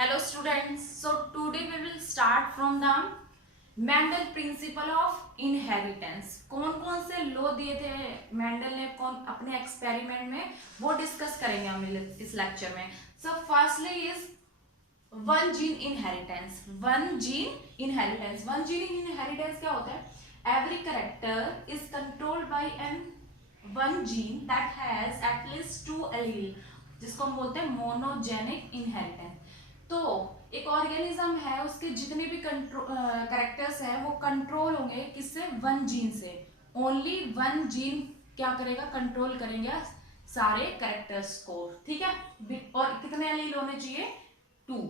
Hello students, so today we will start from the Mendel principle of inheritance. कौन कौन से law दिए थे मेंडल ने कौन अपने एक्सपेरिमेंट में, वो डिस्कस करेंगे हम इस लेक्चर में। So firstly is one gene inheritance. One gene inheritance, one gene inheritance क्या होता है? Every character is controlled by an one gene that has at least two allele, जिसको हम बोलते हैं मोनोजेनिक इनहेरिटेंस। तो एक ऑर्गेनिज्म है, उसके जितने भी कैरेक्टर्स हैं वो कंट्रोल होंगे किससे? वन जीन से। ओनली वन जीन क्या करेगा? कंट्रोल करेंगे सारे कैरेक्टर्स को, ठीक है। और कितने एलील होने चाहिए? 2।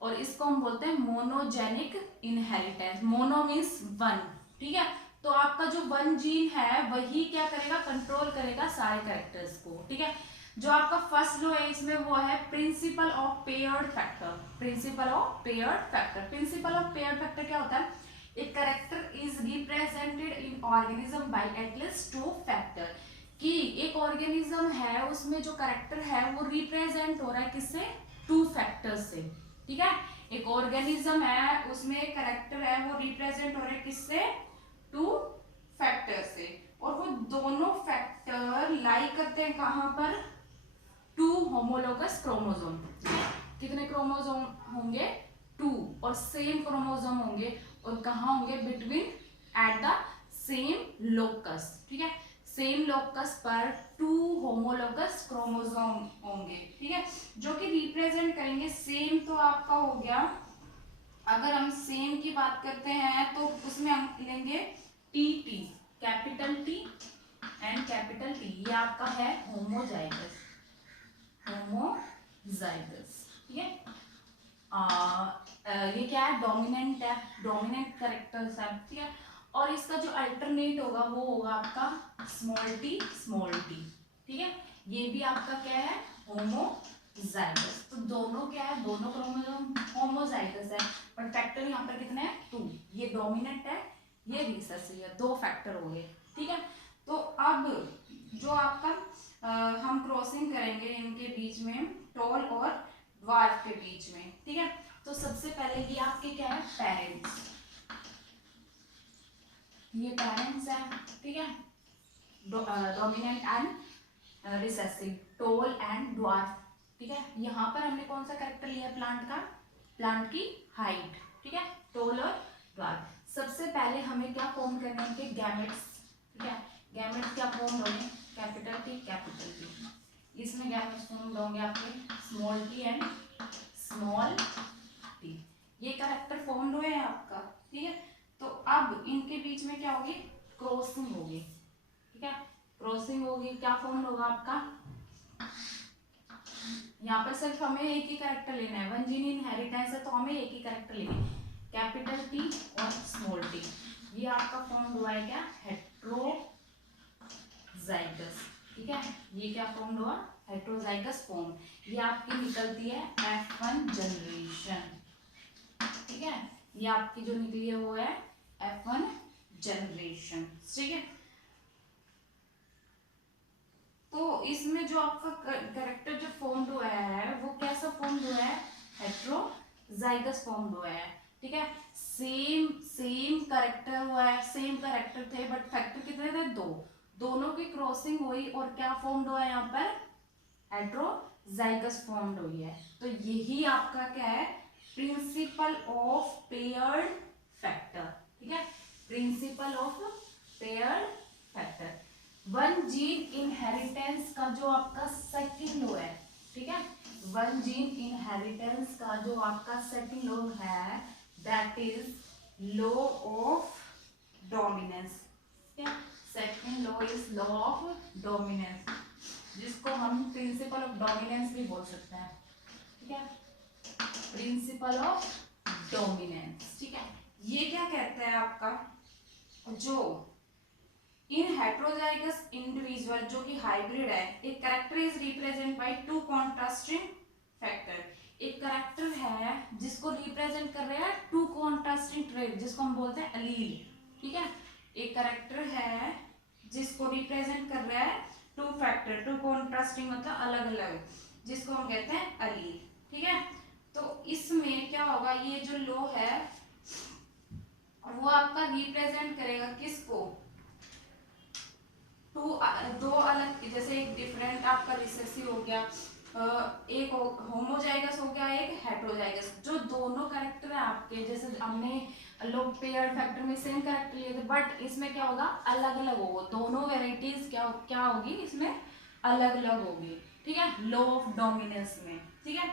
और इसको हम बोलते हैं monogenic inheritance. Mono means one, ठीक है। तो आपका जो वन जीन है वही क्या करेगा? कंट्रोल करेगा सारे कैरेक्टर्स को, ठीक है। जो आपका फर्स्ट लॉ है इसमें वो है principle of paired factor. Principle of paired factor, principle of paired factor क्या होता है? एक character is represented in organism by at least 2 factor. कि एक ऑर्गेनिज्म है उसमें जो कैरेक्टर है वो रिप्रेजेंट हो रहा है किससे? 2 फैक्टर्स से, ठीक है। एक ऑर्गेनिज्म है उसमें कैरेक्टर है वो रिप्रेजेंट हो रहा है किससे? 2 फैक्टर से। और वो दोनों फैक्टर लाई करते हैं कहां पर? 2 होमोलोगस क्रोमोसोम। कितने क्रोमोसोम होंगे? 2। और सेम क्रोमोसोम होंगे, और कहाँ होंगे? Between at the same locus, ठीक है। सेम लोकस पर 2 होमोलोगस क्रोमोसोम होंगे, ठीक है, जो कि रिप्रेजेंट करेंगे सेम। तो आपका हो गया, अगर हम सेम की बात करते हैं तो उसमें हम लेंगे T T, capital T and capital T. ये आपका है होमोजाइगस, होमोजाइगस, ठीक है। ये क्या है? डोमिनेंट है, डोमिनेंट कैरेक्टर्स है, ठीक है। और इसका जो अल्टरनेट होगा वो होगा आपका स्मॉल टी, ठीक है। ये भी आपका क्या है? होमोजाइगस। तो दोनों क्या है? दोनों क्रोमोसोम होमोजाइगस है, पर फैक्टर यहाँ पर कितने हैं? 2। ये डोमिनेंट है, ये रिसेसिव है, 2 फैक्टर हो गए, ठीक है। तो अब जो आपका हम क्रॉसिंग करेंगे इनके बीच में, टॉल और ड्वार्फ के बीच में, ठीक है। तो सबसे पहले ये आपके क्या है? पेरेंट्स। ये पेरेंट्स है, ठीक है। Dominant and recessive, tall and dwarf, ठीक है। यहाँ पर हमने कौन सा कैरेक्टर लिया? प्लांट का, प्लांट की हाइट, ठीक है। टॉल और ड्वार्फ। सबसे पहले हमें क्या फॉर्म करने हैं? गैमेट्स, ठीक है। गैमेट्स क्या फॉर्म होंगे? Capital T, capital T. इसमें गैमेट्स फॉर्म होंगे आपके small T and small T. ये कैरेक्टर फॉर्म हुए हैं आपका, ठीक है। तो अब इनके बीच में क्या होगी? क्रॉसिंग होगी, ठीक है। क्रॉसिंग होगी, क्या फॉर्म होगा आपका? यहाँ पर सिर्फ हमें एक ही कैरेक्टर लेना है, वन जीन इनहेरिटेंस है तो हमें एक ही कैरेक्टर लेना है, कैपिटल टी और स्मॉल टी। ये आपका फॉर्म हुआ है क्या? हेट्रोजाइगस, ठीक है। ये क्या फॉर्म हुआ? Heterozygous form. ये आपकी निकलती है F1 जनरेशन, ठीक है। ये आपकी जो निकली है वो है F1 जनरेशन, ठीक है। तो इसमें जो आपका कैरेक्टर जो फॉर्म हुआ है वो कैसा फॉर्म हुआ है? हेट्रोजाइगस फॉर्म हुआ है, ठीक है। सेम सेम कैरेक्टर हुआ है, सेम कैरेक्टर थे, बट फैक्टर कितने थे? 2। दोनों की क्रॉसिंग हुई और क्या फॉर्म हुआ है यहाँ पर? हेट्रोजाइगस फॉर्म हुई है। तो यही आपका क्या है? प्रिंसिपल ऑफ पेयर्ड फैक्टर, ठीक है। Principle of paired factor. One gene inheritance का जो आपका सेकंड लॉ है, ठीक है। वन जीन इनहेरिटेंस का जो आपका सेकंड लॉ है that is law of dominance, ठीक है। Second law is law of dominance, जिसको हम प्रिंसिपल ऑफ डोमिनेंस भी बोल सकते हैं, ठीक है। प्रिंसिपल ऑफ डोमिनेंस, ठीक है। ये क्या कहता है आपका? जो इन हेट्रोजाइगस इंडिविजुअल जो कि हाइब्रिड है, एक character is represent by 2 contrasting factor. एक कैरेक्टर है जिसको रिप्रेजेंट कर रहे हैं 2 कॉन्ट्रास्टिंग ट्रेट, जिसको हम बोलते हैं अलील, ठीक है। एक कैरेक्टर है जिसको रिप्रेजेंट कर रहा है 2 फैक्टर, 2 कॉन्ट्रास्टिंग मतलब अलग अलग, जिसको हम कहते हैं अलील, ठीक है। तो इस होगा, ये जो लो है वो आपका रिप्रेजेंट करेगा किसको, दो अलग, जैसे एक डिफरेंट आपका रिसेसिव हो गया, एक होमोजाइगस हो गया, एक हेटेरोजाइगस, जो दोनों कैरेक्टर है आपके, जैसे हमने लोग पेयर्ड फैक्टर में सेम कैरेक्टर लिए थे, बट इसमें क्या होगा, अलग अलग होगा, दोनों वेराइटीज क्या क्या होगी इसमें, अलग अलग होगी, ठीक है, लॉ ऑफ डोमिनेंस में, ठीक है।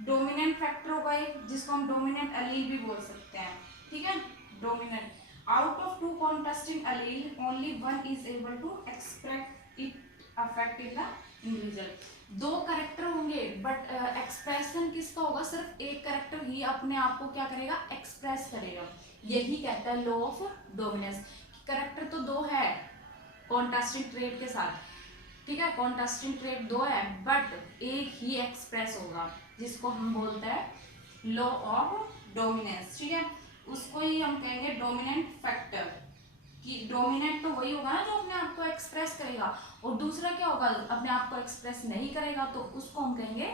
डोमिनेंट फैक्टर होगा एक, जिसको हम डोमिनेंट अलील भी बोल सकते हैं, ठीक है, dominant, out of two contrasting allele only one is able to express it affect in the individual, दो करेक्टर होंगे बट एक्सप्रेशन किसका होगा, सिर्फ एक करेक्टर ही अपने आप को क्या करेगा, एक्सप्रेस करेगा, यही कहता है लॉ ऑफ डोमिनेंस। करेक्टर तो दो है कॉन्ट्रास्टिंग ट्रेट के साथ, ठीक है, कॉन्ट्रास्टिंग ट्रेट दो है बट एक ही एक्सप्रेस होगा, जिसको हम बोलते हैं लॉ ऑफ डोमिनेंस, ठीक है, उसको ही हम कहेंगे डोमिनेंट फैक्टर, कि डोमिनेंट तो वही होगा ना जो अपने आप को एक्सप्रेस करेगा, और दूसरा क्या होगा, अपने आप को एक्सप्रेस नहीं करेगा, तो उसको हम कहेंगे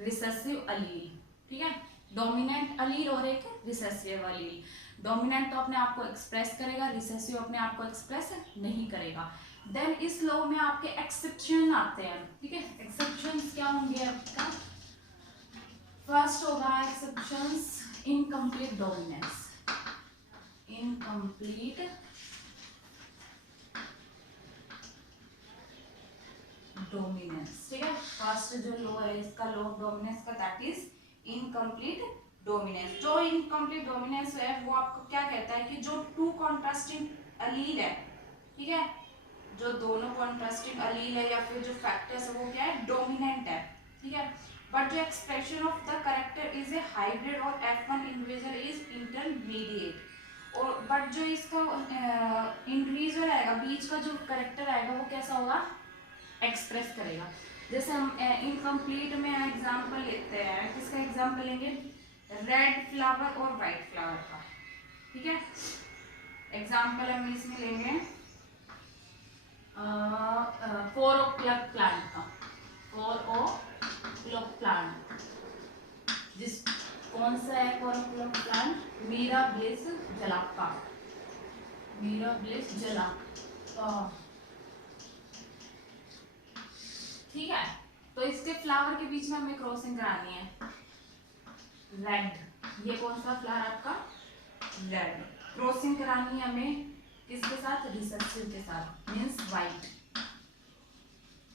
रिसेसिव अलील, ठीक है, डोमिनेंट अलील और एक रिसेसिव अलील, डोमिनेंट तो अपने आप को एक्सप्रेस करेगा, रिसेसिव अपने आप को एक्सप्रेस नहीं करेगा। देन इस लॉ में आपके एक्सेप्शन आते हैं, ठीक है, एक्सेप्शंस क्या होंगे आपका, फर्स्ट होगा exceptions incomplete dominance, incomplete dominance, ठीक है, फर्स्ट जो लॉ है इसका, लॉ ऑफ डोमिनेंस का, दैट इज इनकम्प्लीट डोमिनेंस। जो इनकम्प्लीट डोमिनेंस है वो आपको क्या कहता है कि जो टू कॉन्ट्रास्टिंग अलील है, ठीक है, जो दोनों कॉन्ट्रास्टिंग अलील है या फिर जो फैक्टर्स है वो क्या है, डोमिनेंट है, ठीक है, बट जो expression of the character is a hybrid और F1 इंडिविजुअल इज इंटरमीडिएट, और बट जो इसका इंडिविजुअल आएगा, बीच का जो कैरेक्टर आएगा वो कैसा होगा, एक्सप्रेस करेगा। जैसे हम इनकम्प्लीट में एग्जांपल लेते हैं, किसका एग्जांपल लेंगे, रेड फ्लावर और वाइट फ्लावर का, ठीक है, एग्जांपल हम इसमें लेंगे 4 o'clock प्लांट का, 4 o'clock प्लांट, जिस कौन सा है 4 o'clock plant, Mirabilis jalapa, Mirabilis jalapa, ठीक है, तो इसके फ्लावर के बीच में हमें क्रॉसिंग करानी है, रेड, ये कौन सा फ्लावर आपका, रेड, क्रॉसिंग करानी है हमें किसके साथ, रिसेसिव के साथ, मींस वाइट,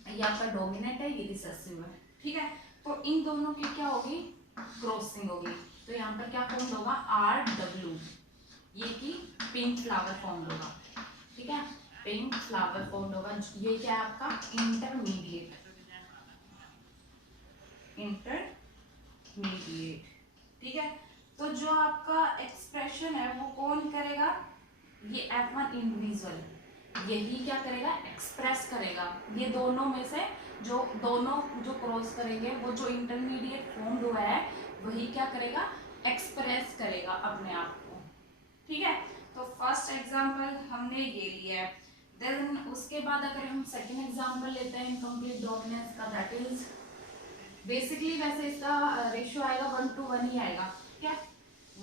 ये आपका डोमिनेंट है, ये रिसेसिव है, ठीक है, तो इन दोनों की क्या होगी, क्रॉसिंग होगी, तो यहाँ पर क्या फॉर्म होगा, RW, ये की पिंक फ्लावर फॉर्म होगा, ठीक है, पिंक फ्लावर फॉर्म होगा, ये क्या है आपका इंटरमीडिएट, इंटरमीडिएट, ठीक है, तो जो आपका एक्सप्रेशन है वो कौन करेगा, ये F1 इंडिविजुअल, यही क्या करेगा, एक्सप्रेस करेगा, ये दोनों में से जो दोनों जो क्रॉस करेंगे, वो जो इंटरमीडिएट फॉर्म हुआ है वही क्या करेगा, एक्सप्रेस करेगा अपने आप को, ठीक है, तो फर्स्ट एग्जांपल हमने ये लिया है। देन उसके बाद अगर हम सेकंड एग्जांपल लेते हैं इनकम्प्लीट डोमिनेंस का, दैट इज बेसिकली वैसे इसका रेशियो आएगा 1:1 ही आएगा, ठीक है,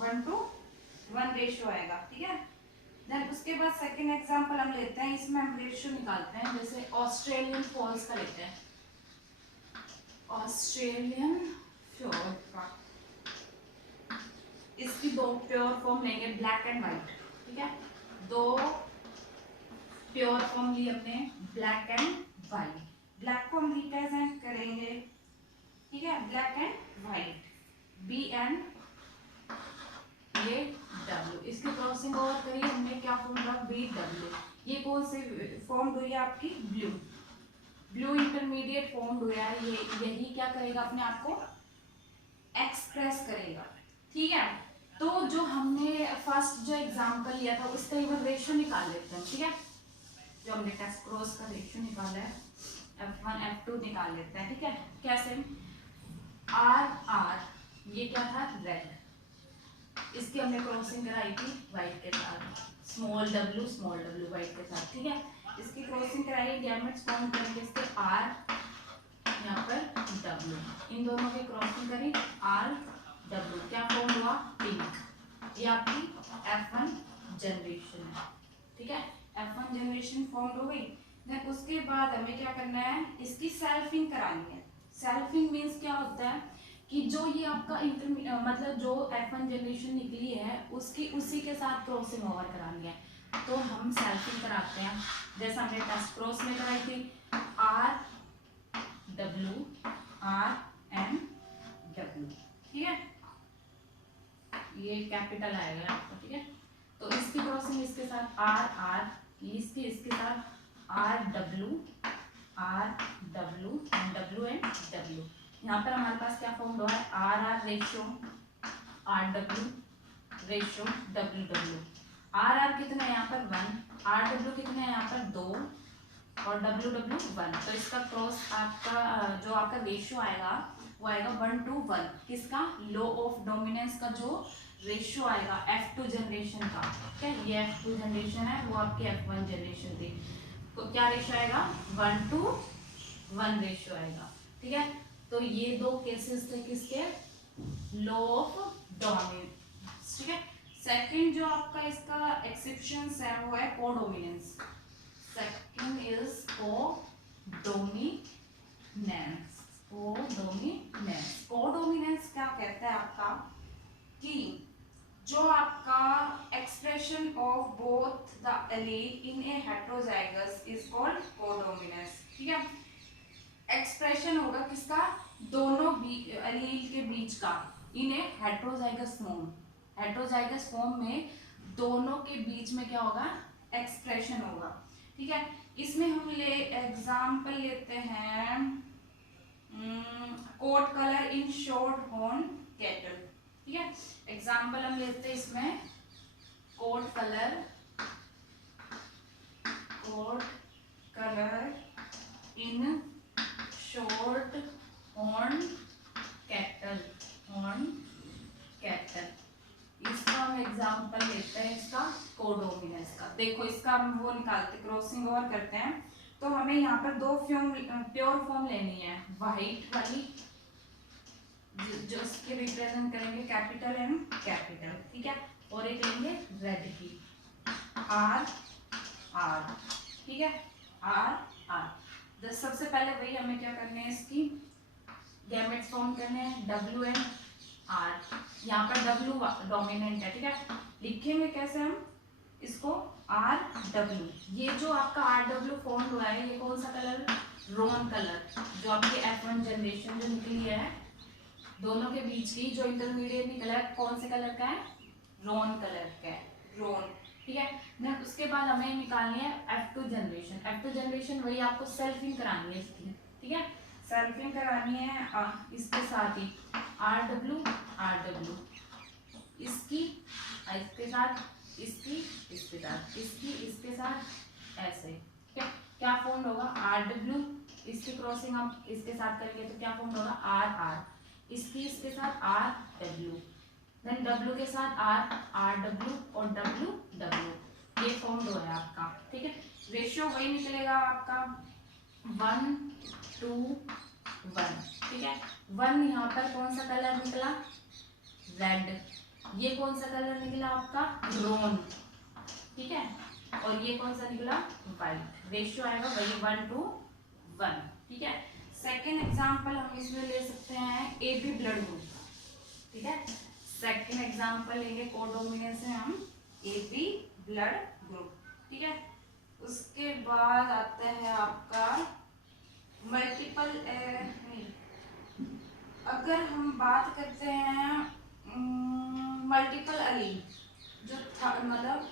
1:1 रेशियो आएगा, ठीक है। देन उसके बाद सेकंड एग्जांपल हम लेते हैं, इसमें हम रेशियो निकालते हैं, जैसे ऑस्ट्रेलियन फॉल्स का लेते हैं, ऑस्ट्रेलियन फ्योर्ड का, इसकी दो प्योर फॉर्म लेंगे, ब्लैक एंड व्हाइट, ठीक है, दो प्योर फॉर्म ली अपने, ब्लैक एंड व्हाइट, ब्लैक को हम रिप्रेजेंट करेंगे, ठीक है, black and white, B and ये W, इसकी क्रॉसिंग ओवर करी हमने, क्या फॉर्म रहा, BW, ये कौन सी फॉर्म हुई है आपकी, ब्लू, ब्लू इंटरमीडिएट फॉर्म हुआ है, ये यही क्या करेगा, अपने आप को एक्सप्रेस करेगा, ठीक है। तो जो हमने फर्स्ट जो एग्जांपल लिया था उसका एक बार रेशियो निकाल लेते हैं, ठीक है, जो हमने टेस्ट क्रॉस का रेशियो निकाला है, F1 F2 निकाल लेते हैं, ठीक है, कैसे, R ये क्या था, रेड, इसकी हमने क्रॉसिंग कराई थी व्हाइट के साथ, स्मॉल w व्हाइट के साथ, ठीक है, इसकी क्रॉसिंग कराई, गैमेट्स फॉर्म करेंगे इसके R, यहाँ पर W, इन दोनों की क्रॉसिंग करी R W, क्या फॉर्म हुआ, पिंक। ये आपकी F1 जनरेशन है, ठीक है, F1 जनरेशन फॉर्म हो गई। देन उसके बाद हमें क्या करना है, इसकी सेल्फिंग करानी है। सेल्फिंग मीन्स क्या होता है कि जो ये आपका मतलब जो F1 जनरेशन निकली है उसकी उसी के साथ क्रॉसिंग ओवर करानी है, तो हम सेल्फिंग कराते हैं। जैसा हमने टेस्ट क्रॉस में कराई थी, R W R N W, ठीक है, ये कैपिटल आएगा आपका, ठीक है। तो इसकी क्रॉसिंग इसके साथ R R, इसके साथ R W and W and W। यहाँ पर हमारे पास क्या फॉर्म हुआ है, R R ratio R W ratio W W। R R कितना है यहाँ पर 1, R W कितना है यहाँ पर 2 और W W 1। तो इसका क्रॉस आपका जो आपका रेशियो आएगा वो आएगा 1:1। किसका, लॉ ऑफ डोमिनेंस का जो रेशियो आएगा F2 जनरेशन का, ठीक है, ये F2 जनरेशन है, वो आपकी F1 जनरेशन थी, तो क्या रेशियो आएगा, 1:1 रेशियो आएगा, ठीक है। तो ये दो केसेस थे किसके, लॉ ऑफ डोमिनेंस, ठीक है। सेकंड जो आपका इसका एक्सेप्शंस है वो है codominance. Second is codominance. Codominance क्या कहता है आपका, कि जो आपका expression of both the allele in A heterozygous is called codominance, ठीक है। एक्सप्रेशन होगा किसका, दोनों एलील के बीच का, इन ए हेटेरोजाइगस फॉर्म। हेटेरोजाइगस फॉर्म में दोनों के बीच में क्या होगा, एक्सप्रेशन होगा, ठीक है। इसमें हम एग्जाम्पल लेते हैं coat colour in short horn cattle, ठीक है। एग्जाम्पल हम लेते हैं इसमें coat colour in short horn cattle, इसका हम एग्जाम्पल लेते हैं इसका कोडोमिनेंस का। देखो इसका हम वो निकालते, क्रॉसिंग ओवर करते हैं, तो हमें यहाँ पर दो प्योर फॉर्म लेनी है, वाइट वाली जो इसके रिप्रेजेंट करेंगे कैपिटल एम कैपिटल, ठीक है, और एक लेंगे रेड की R R, ठीक है, R R। तो सबसे पहले वही हमें क्या करने हैं, इसकी गैमेट्स फॉर्म करने हैं, W एंड R। यहाँ पर W डोमिनेंट है, ठीक है, लिखेंगे कैसे हम इसको, R W। ये जो आपका R W फॉर्म हुआ है ये कौन सा कलर, रोन कलर, जो आपकी F1 जनरेशन जो निकली है, दोनों के बीच की जो इंटरमीडिएट निकला है कौन से कलर का है, रोन कलर का है, रोन, ठीक है। देन उसके बाद हमें निकालनी है F2 जनरेशन। F2 जनरेशन वही आपको सेल्फिंग करानी है इसकी, ठीक है, सेल्फिंग करानी है इसके साथ ही R W इसकी इसके साथ, इसकी इसके साथ, इसकी इसके साथ, ऐसे, ठीक है। क्या फॉर्म होगा, R W, इसकी क्रॉसिंग हम इसके साथ करेंगे तो क्या फॉर्म होगा, R R, इसकी इसके साथ R W, देन W के साथ R W और W W, ये फॉर्म दो है आपका, ठीक है। रेशियो वही निकलेगा आपका 1:1, ठीक है। 1 यहाँ पर कौन सा कलर निकला, रेड, ये कौन सा कलर निकला आपका, ब्राउन, ठीक है, और ये कौन सा निकला, वाइट। रेशियो आएगा वही 1:1, ठीक है। सेकेंड एग्जाम्पल हम इसमें ले सकते हैं AB ब्लड ग्रुप, ठीक है। सेकेंड एग्जाम्पल लेंगे कोडोमिनेंस में हम AB ब्लड ग्रुप, ठीक है। उसके बाद आता है आपका मल्टीपल, अगर हम बात करते हैं मल्टीपल एलील, जो मतलब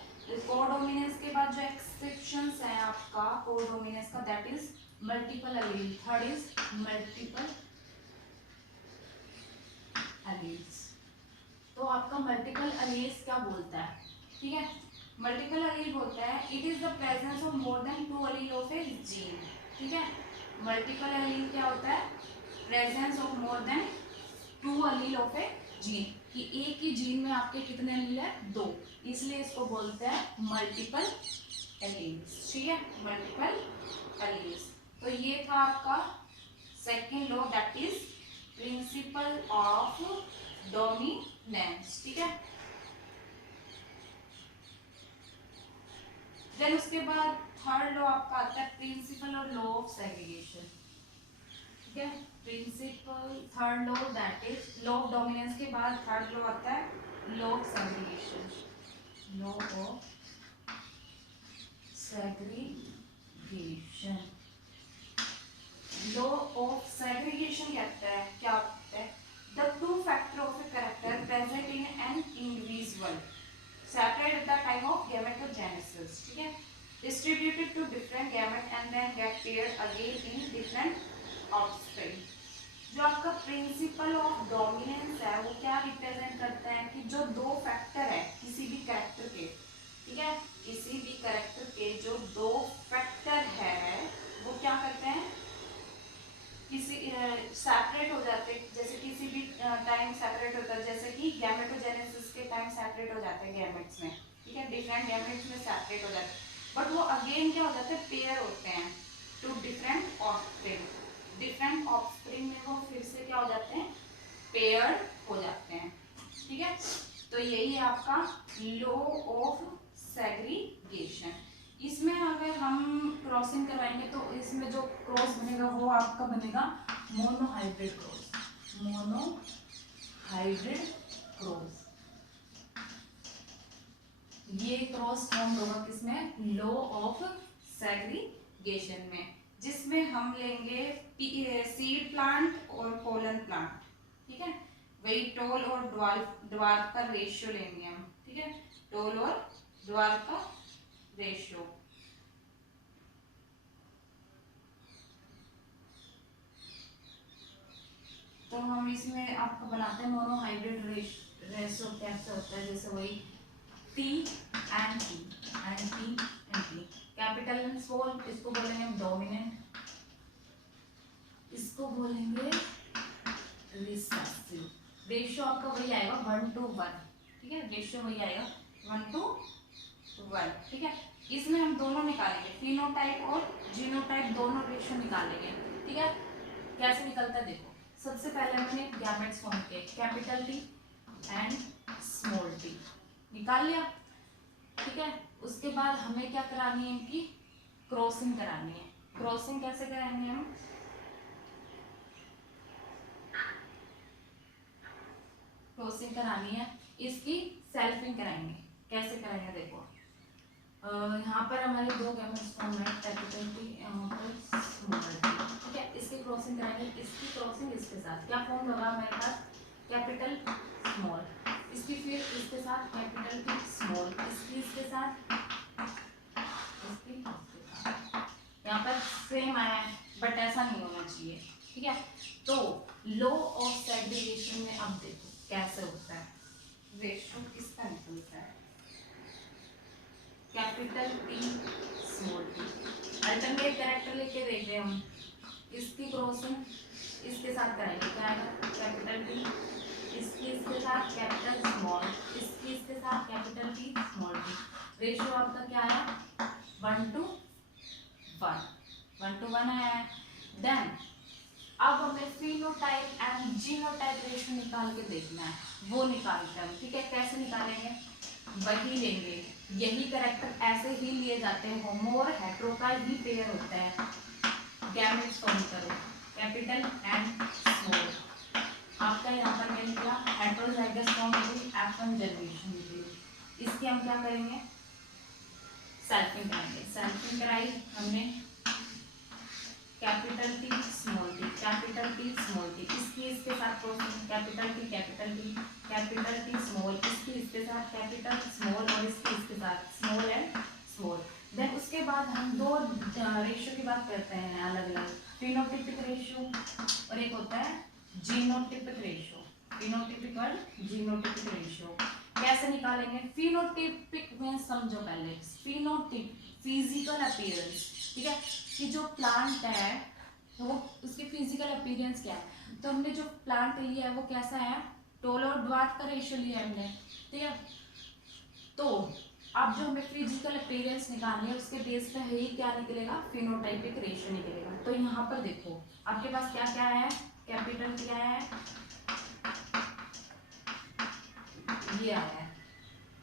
कोडोमिनेंस के बाद जो एक्सेप्शंस है आपका कोडोमिनेंस का, that is multiple allele. Third is multiple alleles. तो आपका मल्टीपल एलील्स क्या बोलता है, ठीक है, मल्टीपल एलील बोलता है it is the presence of more than 2 allele of A gene, ठीक है। मल्टीपल एलील क्या होता है, presence of more than 2 allele of A gene, कि एक ही जीन में आपके कितने एलील है, 2, इसलिए इसको बोलते हैं मल्टीपल एलील्स, ठीक है, मल्टीपल एलील्स। तो ये था आपका second law, that is principle of dominance, ठीक है। देन उसके बाद थर्ड लॉ आपका आता है प्रिंसिपल और लॉ ऑफ सेग्रीगेशन, ठीक है। Principle third law that is law of dominance के बाद थर्ड लॉ आता है law of segregation, law of segregation. Law of segregation कहता है क्या होता है, the two factor of a character present in an individual separate at the time of gametogenesis, ठीक है, distributed to different gamete and then get paired again in different offspring. जो आपका principle of dominance है वो क्या represent करता है कि जो दो फैक्टर है किसी भी कैरेक्टर के, ठीक है, किसी भी कैरेक्टर के जो दो फैक्टर है वो क्या करते हैं, किसी सेपरेट हो जाते हैं, जैसे किसी भी टाइम सेपरेट होता है, जैसे कि गैमेटोजेनेसिस के टाइम सेपरेट हो जाते हैं गैमेट्स में, ठीक है, डिफरेंट गैमेट्स में सेपरेट हो जाते हैं, बट वो अगेन क्या हो जाते हैं, पेयर होते हैं to different offspring. Different offspring में वो फिर से क्या हो जाते हैं, पेयर हो जाते हैं, ठीक है। तो यही है आपका लॉ ऑफ सेग्रीगेशन। इसमें अगर हम क्रॉसिंग करवाएंगे तो इसमें जो क्रॉस बनेगा वो आपका बनेगा मोनोहाइब्रिड क्रॉस, मोनोहाइब्रिड क्रॉस। ये क्रॉस फॉर्म होगा किसमें, लॉ ऑफ सेग्रीगेशन में, जिसमें हम लेंगे सीड प्लांट और पोलन प्लांट, ठीक है, वही टोल और ड्वार्फ का रेशियो लेंगे हम, ठीक है, टोल और ड्वार्फ का रेशियो। तो हम इसमें आपको बनाते हैं मोनोहाइब्रिड रेशियो कैसे होता है, जैसे वही T and T and T and T, capital and small, इसको बोलेंगे हम डोमिनेंट, इसको बोलेंगे रिसेसिव। रेशियो आपका वही आएगा 1:1, ठीक है, रेशियो वही आएगा 1:1, ठीक है। इसमें हम दोनों निकालेंगे, फिनोटाइप और जीनोटाइप दोनों रेशियो निकालेंगे, ठीक है। कैसे निकलता है देखो, सबसे पहले हमने गैमेट्स फॉर्म किए, capital T and small t, निकाल लिया, ठीक है। उसके बाद हमें क्या करानी है, इनकी क्रॉसिंग करानी है। क्रॉसिंग कैसे कराएंगे हम, क्रॉसिंग करानी है, इसकी सेल्फिंग कराएंगे। कैसे कराएंगे देखो, यहाँ पर हमारे दो गैमेट्स फॉर्म है, कैपिटल T, यहाँ पर स्मॉल t, ठीक है। इसकी क्रॉसिंग कराएंगे, इसकी क्रॉसिंग इसके साथ क्या फॉर्म होगा हमारे पास, कैपिटल स्मॉल, इसकी फिर इसके साथ कैपिटल T स्मॉल, इसकी इसके साथ, इसकी यहाँ पर सेम आया है, बट ऐसा नहीं होना चाहिए, ठीक है। तो लॉ ऑफ सेग्रीगेशन में अब देखो कैसे होता है, रेशियो किसका निकलता है, capital T small t, alternate character लेके देख रहे हैं हम, इसकी क्रॉसिंग इसके साथ कराएंगे, क्या आएगा, कैपिटल T, इसकी इसके साथ कैपिटल स्मॉल, इसकी इसके साथ capital T small t, ratio आपका क्या आया 1:1, 1:1 आया। देन अब हमें फिनोटाइप एंड जीनोटाइप रेशियो निकाल के देखना है, वो निकालते हैं, ठीक है। कैसे निकालेंगे, वही लेंगे, यही कैरेक्टर ऐसे ही लिए जाते हैं, होमो और हेटेरो का ही पेयर होता है, गैमेट्स फॉर्म करो, कैपिटल एंड स्मॉल, आपका यहाँ पर क्या निकला, हेटेरोजाइगस फॉर्म होगी, F1 जनरेशन निकली। इसकी हम क्या करेंगे, सेल्फिंग कराएंगे, सेल्फिंग कराई हमने, capital T small t, capital T small t, इसकी इसके साथ crossing, capital T capital T, capital T small, इसकी इसके साथ कैपिटल स्मॉल और इसकी इसके साथ स्मॉल एंड स्मॉल। देन उसके बाद हम दो रेशियो की बात करते हैं अलग अलग, फिनोटिपिक रेशियो और एक होता है जीनोटिपिक रेशियो, फिनोटिपिक और जीनोटिपिक रेशियो। कैसे निकालेंगे, फिनोटिपिक में समझो पहले, फिनोटिप फिजिकल अपीयरेंस, ठीक है, कि जो प्लांट है वो उसकी फिजिकल अपीयरेंस क्या है, तो हमने जो प्लांट लिया है वो कैसा है, टोल और ड्वार्फ का रेशियो लिया है हमने, ठीक है। तो अब जो हमें फिजिकल अपीयरेंस निकालनी है उसके बेस पे ही क्या निकलेगा, फिनोटाइपिक रेशियो निकलेगा। तो यहाँ पर देखो आपके पास क्या क्या है, कैपिटल क्या है, ये आया है।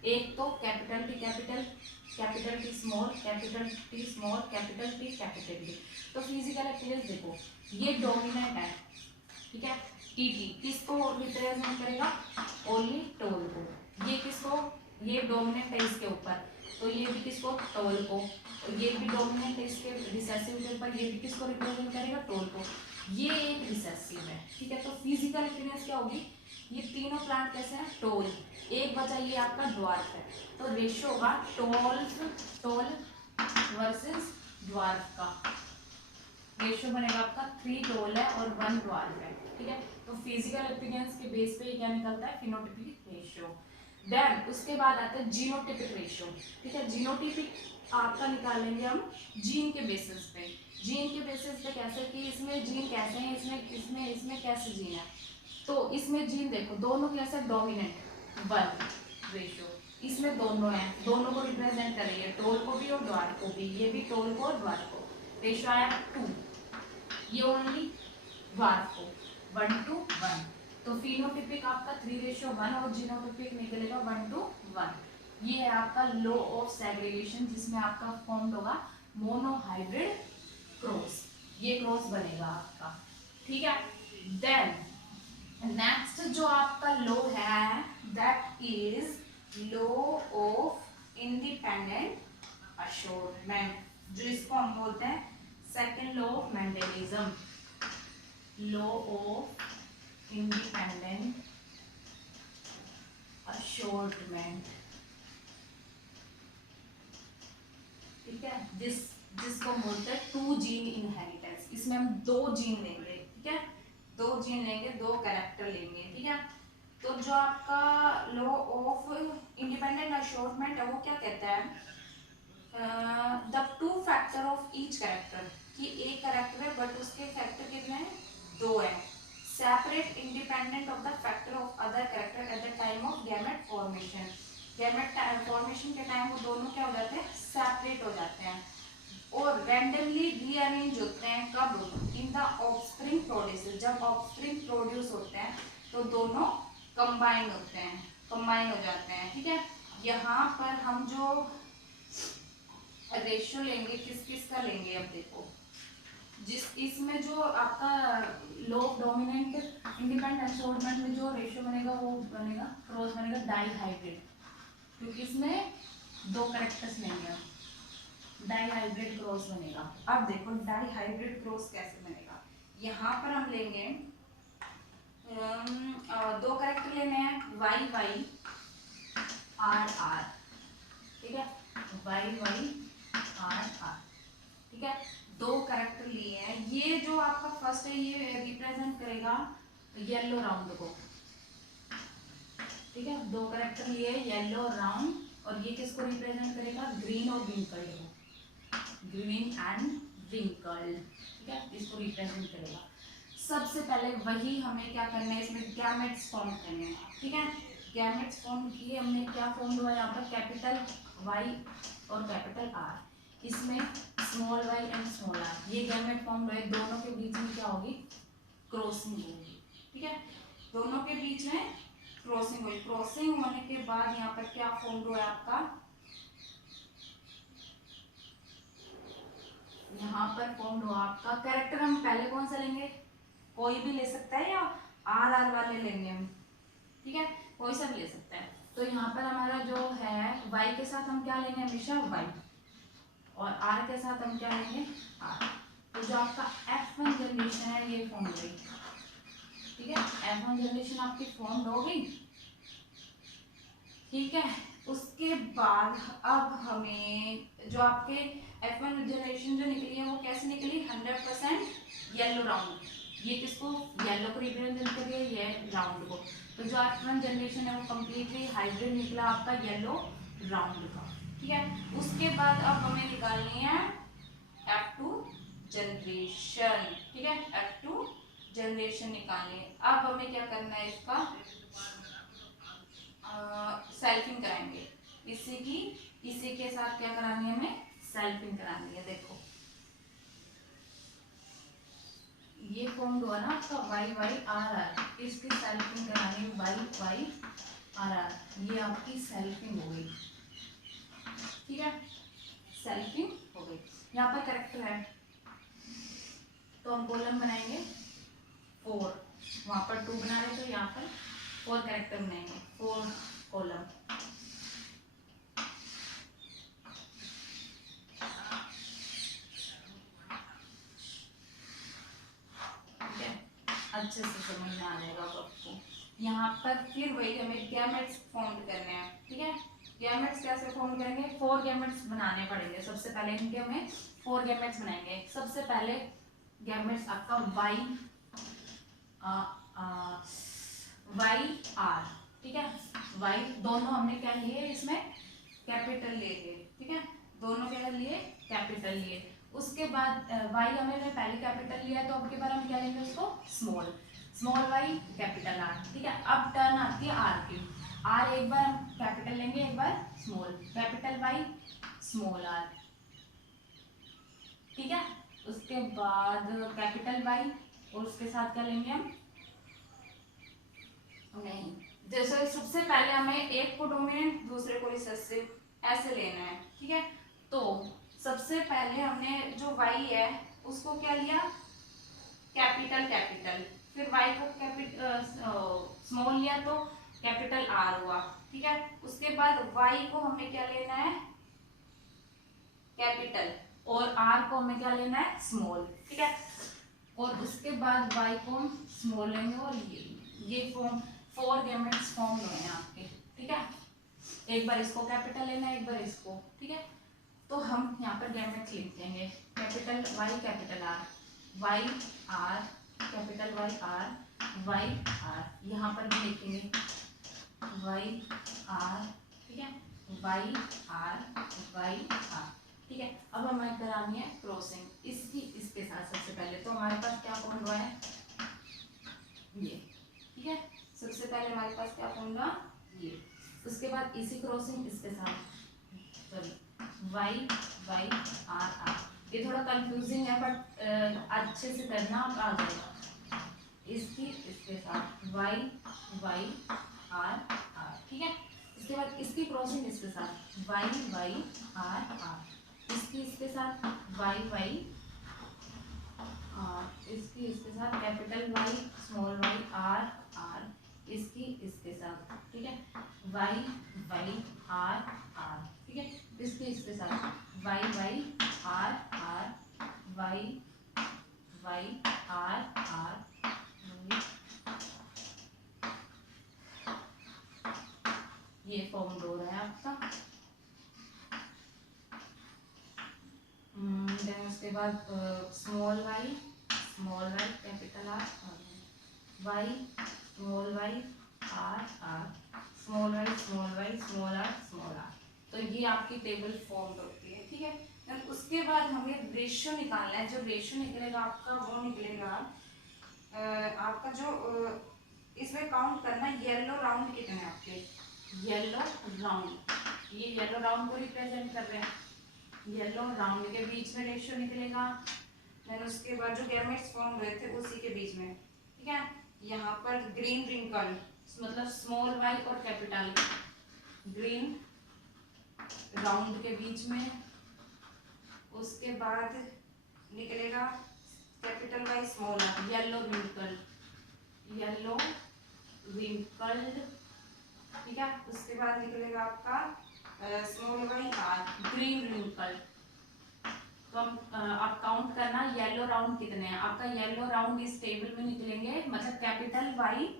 एक तो capital T capital, capital T small, capital T small, capital T capital T. तो फिजिकल अपीयरेंस देखो, ये डोमिनेंट है, ठीक है। टी टी किसको रिप्रेजेंट करेगा, ओनली टोल को। ये किसको, ये डोमिनेंट है इसके ऊपर, तो ये भी किसको, टोल को। और ये भी डोमिनेंट है इसके रिसेसिव के ऊपर, ये भी किसको रिप्रेजेंट करेगा, टोल को। ये एक रिसेसिव है, ठीक है। तो फिजिकल अपीयरेंस क्या होगी, ये तीनों प्लांट कैसे हैं, टोल। एक बचा ये आपका ड्वार्फ है, तो रेशियो होगा टोल वर्सेस ड्वार्फ का। रेशियो बनेगा आपका 3 टोल है और 1 ड्वार्फ है, ठीक है। तो फिजिकल अपीयरेंस के बेस पे क्या निकलता है, फिनोटाइपिक रेशियो। देन उसके बाद आता है जीनोटाइपिक रेशियो, ठीक है। जीनोटाइपिक आपका निकालेंगे हम जीन के बेसिस पे। जीन के बेसिस पे कैसे, कि इसमें जीन कैसे हैं, इसमें कैसे जीन है। तो इसमें जीन देखो दोनों कैसे, डोमिनेंट 1 रेशियो, इसमें दोनों हैं, दोनों को रिप्रेजेंट करेंगे, टोल को भी और ड्वार्फ को भी। ये भी टोल को और ड्वार्फ को, रेशियो आया 2। ये ओनली ड्वार्फ को 1:1। तो फिनोटाइपिक आपका 3:1 और जीनोटाइपिक निकलेगा 1:1। ये है आपका लॉ ऑफ सेग्रीगेशन, जिसमें आपका फॉर्म होगा मोनोहाइब्रिड क्रॉस, ये क्रॉस बनेगा आपका, ठीक है। देन नेक्स्ट जो आपका लॉ है that is law of independent assortment, जो इसको हम बोलते हैं second law of Mendelism, law of independent assortment, ठीक है। जिसको बोलते हैं 2 जीन इनहेरिटेंस। इसमें हम 2 जीन लेंगे, ठीक है, 2 जीन लेंगे, 2 कैरेक्टर लेंगे, ठीक है। तो जो आपका लॉ ऑफ इंडिपेंडेंट अशोर्टमेंट है वो क्या कहता है, the 2 factor of each character, कि एक कैरेक्टर है बट उसके फैक्टर कितने हैं, 2 हैं, separate independent of the factor of other character eight the time of gamete formation. Gamete formation के टाइम वो दोनों क्या हो जाते हैं, सेपरेट हो जाते हैं और रैंडमली रीअरेंज होते हैं। कब, इन द ऑफस्प्रिंग प्रोड्यूस, जब ऑफस्प्रिंग प्रोड्यूस होते हैं तो दोनों कंबाइन होते हैं, कंबाइन हो जाते हैं, ठीक है। यहाँ पर हम जो रेशियो लेंगे किस किस का लेंगे, अब देखो जिस इसमें जो आपका लो डोमिनेंट इंडिपेंडेंट अशोर्टमेंट में जो रेशियो बनेगा वो बनेगा, क्रॉस बनेगा डाइहाइब्रिड, क्योंकि इसमें 2 कैरेक्टर्स लेंगे हम, डाइहाइब्रिड क्रॉस बनेगा। अब देखो डाइहाइब्रिड क्रॉस कैसे बनेगा, यहाँ पर हम लेंगे 2 कैरेक्टर लेने हैं, वाई वाई आर आर, ठीक है, वाई वाई आर आर, ठीक है। 2 कैरेक्टर लिए हैं। ये जो आपका फर्स्ट है ये रिप्रेजेंट करेगा येलो राउंड को, ठीक है। 2 कैरेक्टर लिए येलो राउंड, और ये किसको रिप्रेजेंट करेगा, ग्रीन और विंकल्ड को, ग्रीन एंड विंकल्ड, ठीक है, इसको रिप्रेजेंट करेगा। सबसे पहले वही हमें क्या करना है, इसमें गैमेट्स फॉर्म करने हैं, ठीक है। गैमेट्स फॉर्म किए हमने, क्या फॉर्म हुआ यहाँ पर, कैपिटल वाई और कैपिटल आर, इसमें small Y and small R, ये गैमेट फॉर्म हुए। दोनों के बीच में क्या होगी, क्रॉसिंग होगी, ठीक है, दोनों के बीच में क्रॉसिंग हुई। क्रॉसिंग होने के बाद यहाँ पर क्या फॉर्म हुआ है आपका, यहाँ पर फॉर्म हुआ आपका कैरेक्टर। हम पहले कौन सा लेंगे, कोई भी ले सकता है या आर आर वाले लेंगे हम, ठीक है, कोई सा भी ले सकता है। तो यहाँ पर हमारा जो है वाई के साथ हम क्या लेंगे, हमेशा वाई, और आर के साथ हम क्या लेंगे, आर। तो जो आपका F1 जनरेशन है ये फॉर्म हो गई, ठीक है, F1 जनरेशन आपकी फॉर्म हो गई, ठीक है। उसके बाद अब हमें जो आपके F1 जनरेशन जो निकली है वो कैसे निकली, 100% येलो राउंड, ये किसको, येलो को रिप्रेजेंट कर रही है, ये राउंड को। तो जो F1 जनरेशन है वो कम्प्लीटली हाइब्रिड निकला आपका येलो राउंड का, ठीक है। उसके बाद अब हमें निकालनी है F2 जनरेशन, ठीक है, F2 जनरेशन निकालनी है। अब हमें क्या करना है, इसका सेल्फिंग कराएंगे, इसी के साथ क्या करानी है, हमें सेल्फिंग करानी है। देखो ये फॉर्म हुआ ना आपका वाई वाई आर आर, इसकी सेल्फिंग करानी है, वाई वाई आर, ये आपकी सेल्फिंग हो गई, ठीक है, सेल्फिंग हो गई। यहाँ पर करेक्टर है तो हम कॉलम बनाएंगे 4, वहां पर 2 बना रहे तो यहाँ पर 4 करेक्टर बनाएंगे, 4 कॉलम। ठीक है, अच्छे से समझ में आ जाएगा आपको। यहाँ पर फिर वही हमें गैमेट्स फॉर्म करने हैं, ठीक है। गैमेट्स कैसे फॉर्म करेंगे, 4 गैमेट्स बनाने पड़ेंगे। सबसे पहले इनके हमें 4 गैमेट्स बनाएंगे। सबसे पहले गैमेट्स आपका वाई आर, ठीक है, वाई दोनों हमने क्या लिए इसमें, कैपिटल लिए, ठीक है, दोनों क्या लिए, कैपिटल लिए। उसके बाद वाई हमने पहले कैपिटल लिया तो अब के बार हम क्या लेंगे उसको, small, small Y capital R, ठीक है। अब टर्न आती है आर की, आर एक बार हम कैपिटल लेंगे, एक बार small, capital Y small R, ठीक है। उसके बाद कैपिटल वाई और उसके साथ क्या लेंगे हम, नहीं, जैसे सबसे पहले हमें एक को डोमिनेंट दूसरे को रिसेसिव ऐसे लेना है, ठीक है। तो सबसे पहले हमने जो y है उसको क्या लिया, कैपिटल कैपिटल, फिर y को स्मॉल लिया तो कैपिटल R हुआ, ठीक है। उसके बाद y को हमें क्या लेना है, कैपिटल, और R को हमें क्या लेना है, स्मॉल, ठीक है। और उसके बाद y को हम स्मॉल लेंगे और ये फॉर्म 4 गैमेट्स फॉर्म हुए हैं आपके, ठीक है। एक बार इसको कैपिटल लेना है, एक बार इसको, ठीक है। तो हम यहाँ पर गैमेट्स लिख देंगे, capital Y capital R, Y R capital Y R, Y R, यहाँ पर भी लिखेंगे वाई आर, ठीक है, वाई आर, वाई आर, ठीक है। अब हमें करानी है क्रॉसिंग इसकी इसके साथ। सबसे पहले तो हमारे पास क्या फॉर्म हुआ है, ये, ठीक है। सबसे पहले हमारे पास क्या फॉर्म हुआ, ये। उसके बाद इसी क्रॉसिंग इसके साथ, sorry, Y Y R R, ये थोड़ा कंफ्यूजिंग है बट अच्छे से करना आप आ जाएगा। इसकी इसके साथ वाई वाई आर आर, ठीक है। इसके बाद इसकी क्रॉसिंग इसके साथ वाई वाई आर आर, इसकी इसके साथ वाई वाई आर, इसकी इसके साथ capital Y small Y R R, इसकी इसके साथ, ठीक है, वाई वाई आर आर, ठीक है। इसके इसके साथ Y Y R R, Y Y R R, ये फॉर्म हो रहा है आपका। देन उसके बाद small Y capital R, Y small Y R R, small Y small Y small R small R. तो ये आपकी टेबल फॉर्म होती है, ठीक है। देन उसके बाद हमें रेशियो निकालना है। जो रेशियो निकलेगा आपका वो निकलेगा आपका जो इसमें काउंट करना, येलो राउंड कितने हैं आपके, येलो राउंड, ये येलो राउंड को रिप्रेजेंट कर रहे हैं। येलो राउंड के बीच में रेशियो निकलेगा। देन उसके बाद जो गैमेट्स फॉर्म हुए थे उसी के बीच में, ठीक है। यहाँ पर ग्रीन रिंकल मतलब स्मॉल वाई और कैपिटल, ग्रीन राउंड के बीच में, उसके बाद निकलेगा capital Y small R, yellow wrinkle, yellow wrinkled, ठीक है। उसके बाद निकलेगा आपका small Y R, green wrinkle. तो आप काउंट करना येलो राउंड कितने हैं। आपका येलो राउंड इस टेबल में निकलेंगे, मतलब कैपिटल वाई,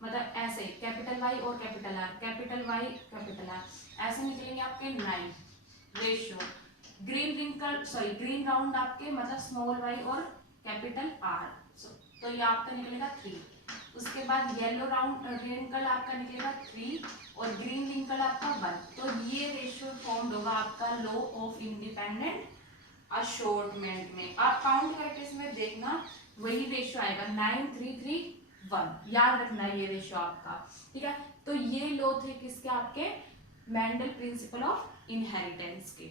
मतलब ऐसे कैपिटल वाई और capital R, capital Y capital R, ऐसे निकलेंगे आपके 9 ratio. Green wrinkle sorry green round आपके मतलब स्मॉल वाई और कैपिटल आर, तो ये आपका निकलेगा 3। उसके बाद येलो राउंड रिंकल आपका निकलेगा 3 और ग्रीन रिंकल आपका 1। तो ये रेशियो फॉर्म होगा आपका लॉ ऑफ इंडिपेंडेंट अशोर्टमेंट में। आप काउंट करके इसमें देखना, वही रेशियो आएगा 9 3 3 1, याद रखना ये रेशियो आपका, ठीक है। तो ये लॉ थे किसके, आपके मेंडल प्रिंसिपल ऑफ इनहेरिटेंस के।